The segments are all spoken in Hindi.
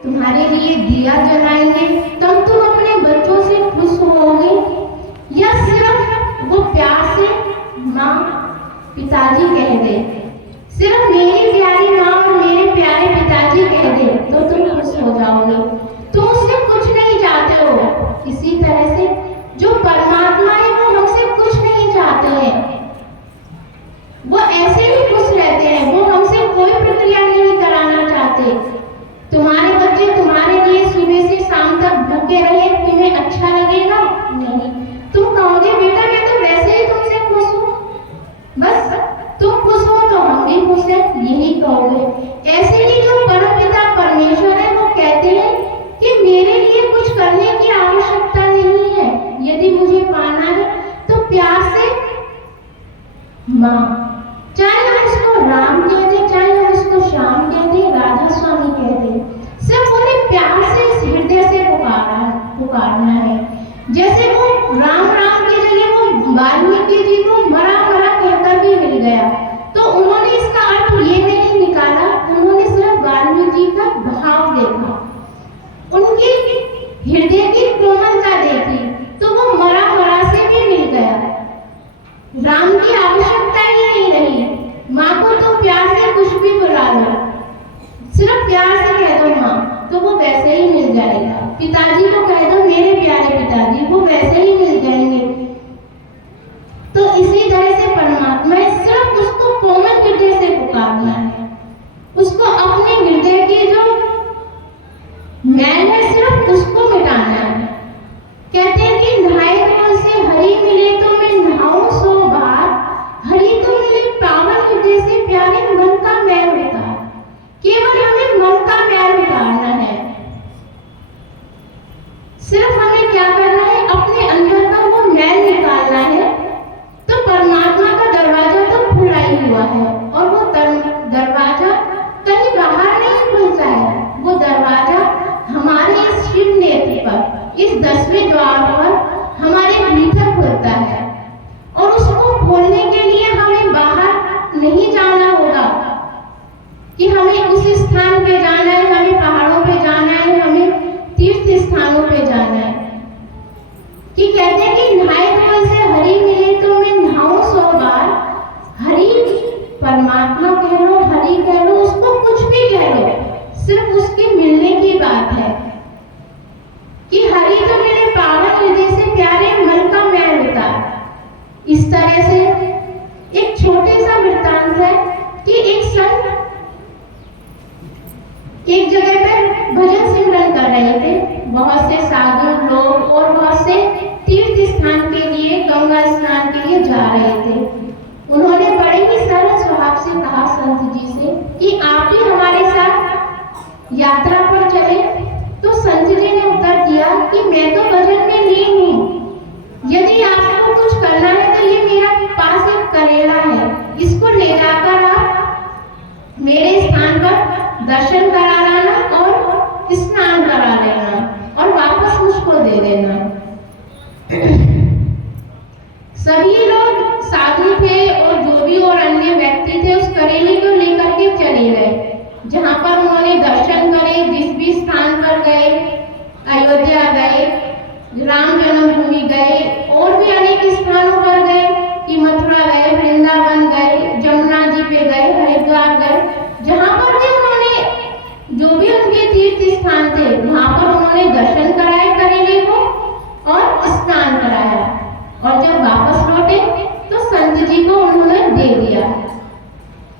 तुम्हारे लिए दिया जलाएंगे तब तुम अपने बच्चों से खुश होगे, या सिर्फ वो प्यार से माँ पिताजी कह दे, सिर्फ मेरी प्यारी माँ और मेरे प्यारे पिताजी कह दे तो तुम खुश हो जाओगे। तुम उससे कुछ नहीं चाहते हो। इसी तरह से जो परमात्मा है वो हमसे कुछ नहीं चाहते हैं, वो ऐसे ही खुश रहते हैं, वो हमसे कोई प्रक्रिया नहीं कराना चाहते। तुम्हारे बच्चे तुम्हारे लिए सुबह से शाम तक भूखे रहे, तुम्हें अच्छा लगेगा? नहीं, तुम कहोगे बेटा मैं तो वैसे ही तुमसे खुश हूँ, बस तुम खुश हो तो हम भी खुश हैं, यही कहोगे। ऐसे ही जो परमपिता परमेश्वर है वो कहते हैं कि मेरे लिए कुछ करने की आवश्यकता नहीं है, यदि मुझे पाना है तो प्यार से माँ, चाहे हम उसको राम कह दे, चाहे हम उसको श्याम कह दे, राधा स्वामी कह दे, सिर्फ उन्हें प्यार से इस हृदय से पुकारना है। जैसे वो राम राम की जगह वो वाल्मीकि जी को मरा मरा कहकर भी मिल गया, तो उन्होंने इसका अर्थ ये नहीं निकाला, उन्होंने सिर्फ वाल्मीकि का भाव देखा, उनकी हृदय की कोमलता देखी, तो वो मरा मरा से भी मिल गया। राम की आवश्यकता ही नहीं रही। माँ को तो प्यार से कुछ भी बुला लो, सिर्फ प्यार से कह दो माँ, तो वो वैसे ही मिल जाएगा। पिताजी को कह दो मेरे प्यारे पिताजी, वो वैसे ही मिल जाएंगे। तो इसी तरह से परमात्मा है, सिर्फ उसको कोमल हृदय से पुकारना है, उसको अपने हृदय की जो मैल है सिर्फ उसको मिटाना है। कहते हैं कि नहाए कौन से हरि मिले तो मैं नहाऊं 100 बार, हरि तो मिले पावन हृदय से प्यारे मन का मैल उतार। केवल हमें मन का मैल उतारना है, सिर्फ हमें क्या करना है, अपने अंदर का वो मैल निकालना है। तो परमात्मा का दरवाजा तो खुला ही हुआ है, और वो दरवाजा कहीं बाहर नहीं खुलता है, वो दरवाजा हमारे इस शिव नेत्र पर, इस 10वें द्वार पर हमारे भीतर खुलता है। और उसको खोलने के लिए हमें बाहर नहीं जाना होगा कि हमें उस स्थान पे जाना है, हमें पहाड़ों पे जाना है, हमें तीर्थ स्थानों पे जाना है। कि कहते हैं कि नहाए कौन से हरि मिले तो मैं नहाऊं 100 बार। हरि परमात्मा कह लो, हरि कह लो, उसको कुछ भी कह लो, सिर्फ उसके मिलने की बात है कि हरि तो मेरे पावन हृदय से प्यारे मन का मैल उतार। इस तरह से एक छोटे सा वृत्तांत है कि एक संत एक जगह पर भजन सिमरन कर रहे थे। बहुत से साधु लोग और बहुत से तीर्थ स्थान के लिए, गंगा स्नान के लिए जा रहे थे। उन्होंने बड़े ही सरल स्वभाव से कहा संत जी से कि आप भी हमारे साथ यात्रा पर चले। तो संत जी ने उत्तर दिया कि मैं तो भजन में लीन हूँ, यदि आपको कुछ करना है तो ये मेरा पास एक करेला है, इसको ले जाकर आप मेरे स्थान पर दर्शन करा लाना और स्नान करा लेना और वापस मुझको दे देना। सभी लोग साधु थे और जो भी और अन्य व्यक्ति थे उस करेले को लेकर के चले गए। जहाँ पर उन्होंने दर्शन करे, जिस भी स्थान पर गए, अयोध्या गए, राम जन्मभूमि गए, और भी अनेक स्थानों पर गए कि मथुरा गए, वृंदावन गए, जमुना जी पे गए, हरिद्वार गए, जहाँ पर भी उन्होंने जो भी उनके तीर्थ स्थान थे वहाँ पर उन्होंने दर्शन कराए करेले को और स्नान कराया। और जब वापस लौटे तो संत जी को उन्होंने दे दिया।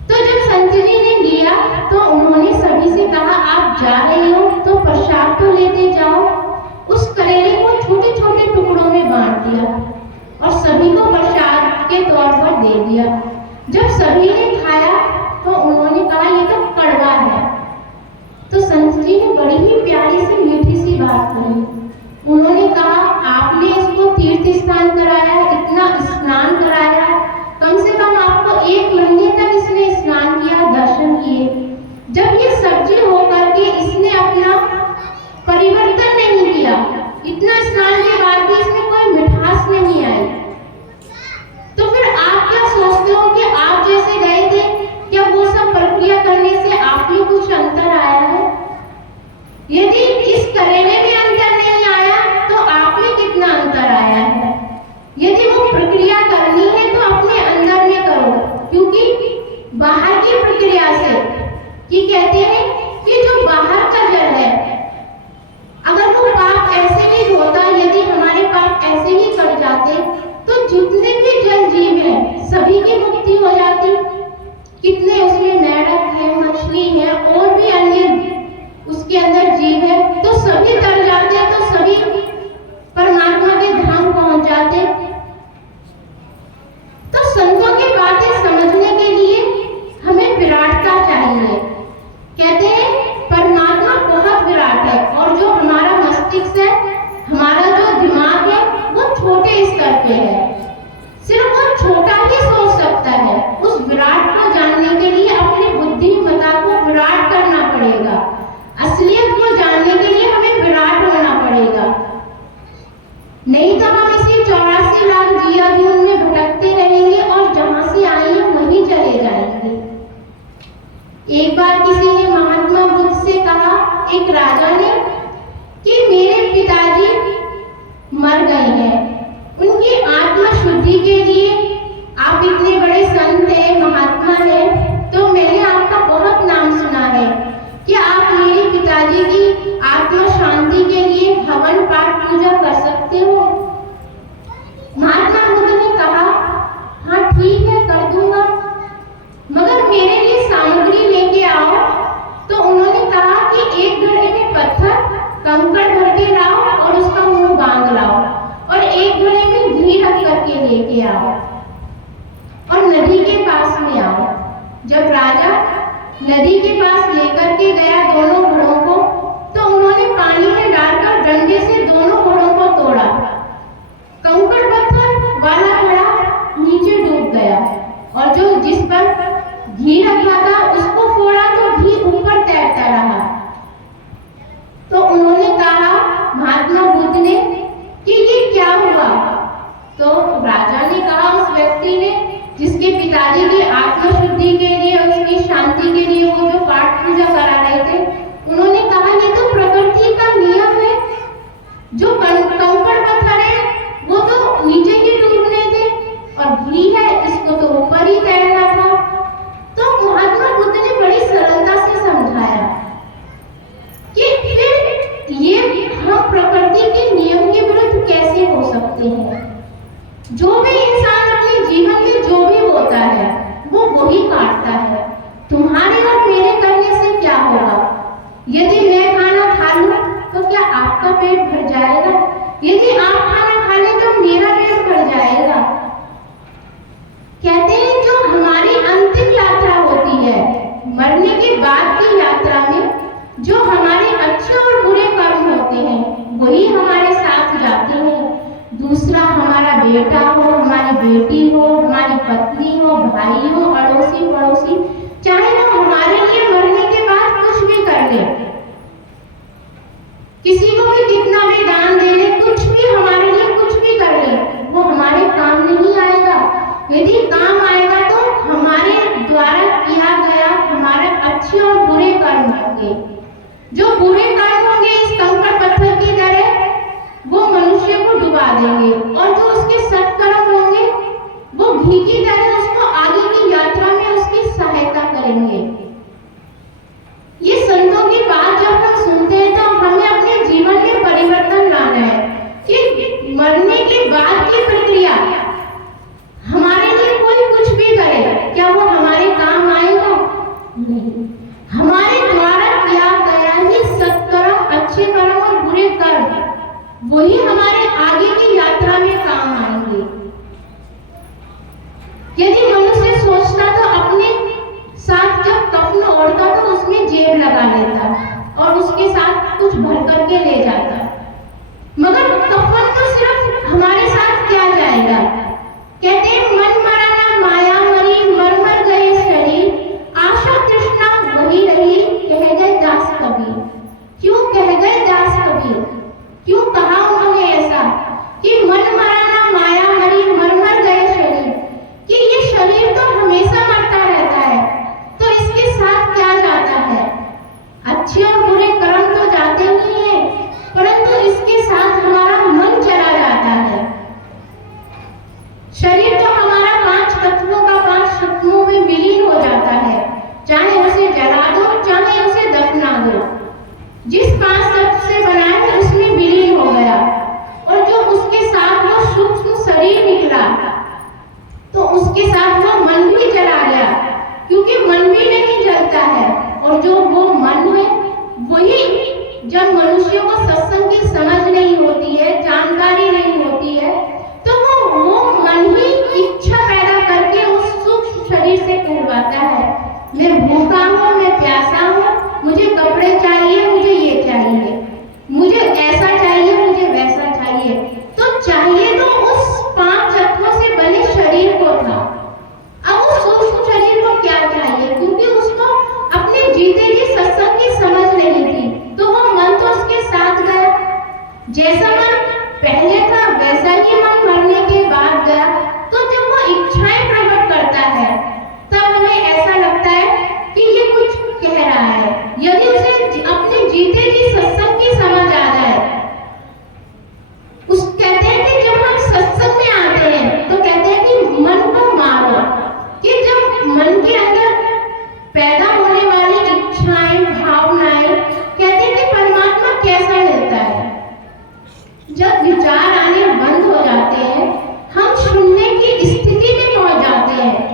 तो जब संत जी ने लिया तो उन्होंने सभी से कहा आप जा रहे हो तो प्रसाद तो लेते जाओ। उस करेले को छोटे छोटे टुकड़ों में बांट दिया और सभी को प्रसाद के तौर पर दे दिया। जब सभी ने खाया तो उन्होंने कहा ये तो कड़वा है। तो संत जी ने बड़ी ही प्यारी सी मीठी सी बात कही। उन्होंने कहा आपने इसको तीर्थ स्नान कराया, इतना स्नान कराया, कम से कम आपको 1 महीने तक इसने स्नान किया, दर्शन किए। जब ये सब्जी होकर के इसने अपना परिवर्तन नहीं किया, इतना स्नान के बाद भी इसमें कोई मिठास नहीं आई, तो फिर आप क्या सोचते हो कि आप जैसे गए थे क्या वो सब प्रक्रिया करने से आप में कुछ अंतर आया है? यदि इस करेले में अंतर नहीं आया तो आप में कितना अंतर आया है। यदि वो प्रक्रिया करनी है तो अपने अंदर में करो, क्योंकि बाहर की प्रक्रिया से कि कहते हैं कि जो बाहर का जल है, अगर वो पाप ऐसे ही होता, यदि हमारे पाप ऐसे ही कट जाते तो जितने भी जल जीव हैं सभी की मुक्ति हो जाती। कितने उसमें मेढक है, मछली है और भी अन्य उसके अंदर जीव है, तो सभी तर जाते, तो सभी परमात्मा के धाम पहुंच जाते। तो संतों की बातें समझने के लिए हमें विराटता चाहिए। कहते हैं परमात्मा बहुत विराट है और जो हमारा मस्तिष्क है, हमारा जो दिमाग है, वो छोटे स्तर पे है। सिर्फ वो छोटा ही सोच सकता है। उस विराट को जानने के लिए अपनी बुद्धिमत्ता को विराट करना पड़ेगा। असलियत को जानने के लिए हमें विराट होना पड़ेगा, नहीं तो हम इसी 84 लाख जियादून में भटकते रहेंगे और जहां से आए हैं वहीं चले जाएंगे। एक बार किसी ने महात्मा बुद्ध से कहा, एक राजा ने, कि मेरे पिताजी मर गए हैं, उनकी आत्मा शुद्धि के लिए आप इतने बड़े संत हैं, महात्मा हैं, तो मैंने आपका बहुत नाम सुना है कि आप मेरे पिताजी की आत्मा शांति के लिए हवन पाठ पूजा कर सकते हो। महात्मा बुद्ध ने कहा, हाँ ठीक है, कर दूंगा, मगर मेरे लिए सामग्री लेके आओ। तो उन्होंने कहा कि एक घड़े में पत्थर कंकड़ भर के लाओ और उसका मुंह बांध लाओ और एक घड़े में घी रख करके लेके आओ और नदी के पास में आओ। जब राजा नदी के पास लेकर के गया दोनों घड़ों को, तो उन्होंने पानी में डालकर डंडे से दोनों घड़ों को तोड़ा। कंकड़ पत्थर वाला घड़ा नीचे डूब गया और जो जिस पर घी रखा था उसको फोड़ा तो घी ऊपर तैरता रहा। तो उन्होंने कहा महात्मा बुद्ध ने कि ये क्या हुआ? तो राजा ने कहा, उस व्यक्ति ने जिसके पिताजी की आत्मा शुद्धि के लिए, उसकी शांति के लिए वो जो पाठ पूजा करा रहे थे, उन्होंने कहा ये तो प्रकृति का नियम है। जो कंकड़ पत्थर है वो तो नीचे ही डूबने थे और घी है इसको तो ऊपर ही तैरना था। तो महात्मा बुद्ध ने बड़ी सरलता से समझाया कि फिर ये हम प्रकृति के नियम के विरुद्ध कैसे हो सकते हैं। जो भी इंसान अपने जीवन में जो भी होता है वो वही काटता है। तुम्हारे और मेरे करने से क्या होगा? यदि मैं खाना खा लूं तो क्या आपका पेट भर जाएगा? यदि आप खाना खा लें तो मेरा पेट भर जाएगा। कहते हैं जो हमारी अंतिम यात्रा होती है, मरने के बाद की यात्रा में जो हमारे अच्छे और बुरे कर्म होते हैं वही हमारे साथ जाते हैं। दूसरा हमारा बेटा हो, हमारी बेटी हो, हमारी पत्नी हो, भाई हो, अड़ोसी पड़ोसी, चाहे वो हमारे लिए मरने के बाद कुछ भी कर ले, किसी को भी कितना भी दान दे ले, कुछ भी हमारे लिए कुछ भी कर ले, वो हमारे काम नहीं आएगा। यदि काम आएगा तो हमारे द्वारा किया गया हमारे अच्छे और बुरे कर्म होंगे। जो बुरे कर्म होंगे इस कंकड़ पत्थर की तरह वो मनुष्य को डुबा देंगे और जो उसके सत्कर्म होंगे वो घी की तरह उसको आगे की यात्रा में उसकी सहायता करेंगे। ये संतों की बात जब हम सुनते हैं तो हमें अपने जीवन में परिवर्तन लाना है कि मरने के बाद की प्रक्रिया हमारे लिए कोई कुछ भी करे, क्या वो हमारे काम आएगा? नहीं। हमारे द्वारा किया गया ही सत्कर्म, अच्छे कर्म और बुरे कर्म वही हमारे आगे की यात्रा में काम आएंगे। यदि मनुष्य सोचता तो अपने साथ जब कफन ओढ़ता तो उसमें जेब लगा लेता और उसके साथ कुछ भर करके ले जाता, मगर कफन तो सिर्फ हमारे साथ क्या जाएगा? कहते हैं मन मरा ना माया मरी, मर मर गए शरीर, आशा तृष्णा वही रही, कह गए दास कबीर। क्यों कह गए दास कबीर? क्यों कहा उन्होंने ऐसा कि मन मरा ना माया मरी, मर मर गए शरीर, कि ये शरीर तो हमेशा मरता रहता है, तो इसके साथ क्या जाता है? अच्छे और बुरे कर्म तो जाते और जो वो मन है, वही जब मनुष्य को सत्संग की समझ नहीं होती है, जानकारी नहीं होती है, तो वो मन ही इच्छा पैदा करके उस सूक्ष्म शरीर से कहवाता है, मैं भूखा हूँ, मैं प्यासा हूँ, मुझे कपड़े चाहिए, मुझे ये चाहिए, मुझे ऐसा चाहिए, मुझे वैसा चाहिए। तो चाहिए तो उस 5 तत्वों से बने शरीर को था। अब उस सूक्ष्म शरीर को क्या चाहिए, क्योंकि उसको अपने जीते जी सत्संग की समझ नहीं थी, तो वो मन तो उसके साथ गया। जैसा मन पहले था वैसा ही मन मरने के बाद गया। तो जब वो इच्छाएं प्रकट करता है, तब हमें ऐसा लगता है कि ये कुछ कह रहा है। यदि उसे अपने जीते जी सत्संग की समझ आ जाए, उस कहते हैं कि जब हम सत्संग में आते हैं तो कहते हैं कि मन को मारो, कि जब मन के अंदर पैदा होने वाली इच्छाएं, भावनाएं, कहते हैं कि परमात्मा कैसा मिलता है। जब विचार आने बंद हो जाते हैं, हम शून्य की स्थिति में पहुंच जाते हैं।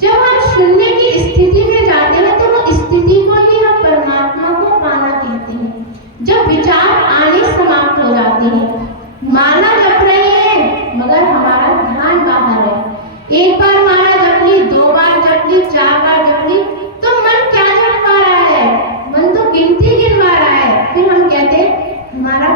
जब हम शून्य की स्थिति में जाते हैं तो वो स्थिति को ही हम परमात्मा को पाना कहते हैं। जब विचार आने समाप्त हो जाते हैं, माला जप रहे हैं मगर हमारा ध्यान बाहर है। एक बार माला जप ली, 2 बार जप ली, 4 बार जप ली, तो मन क्या जप पा रहा है? मन तो गिनती गिनवा रहा है। फिर हम कहते हैं हमारा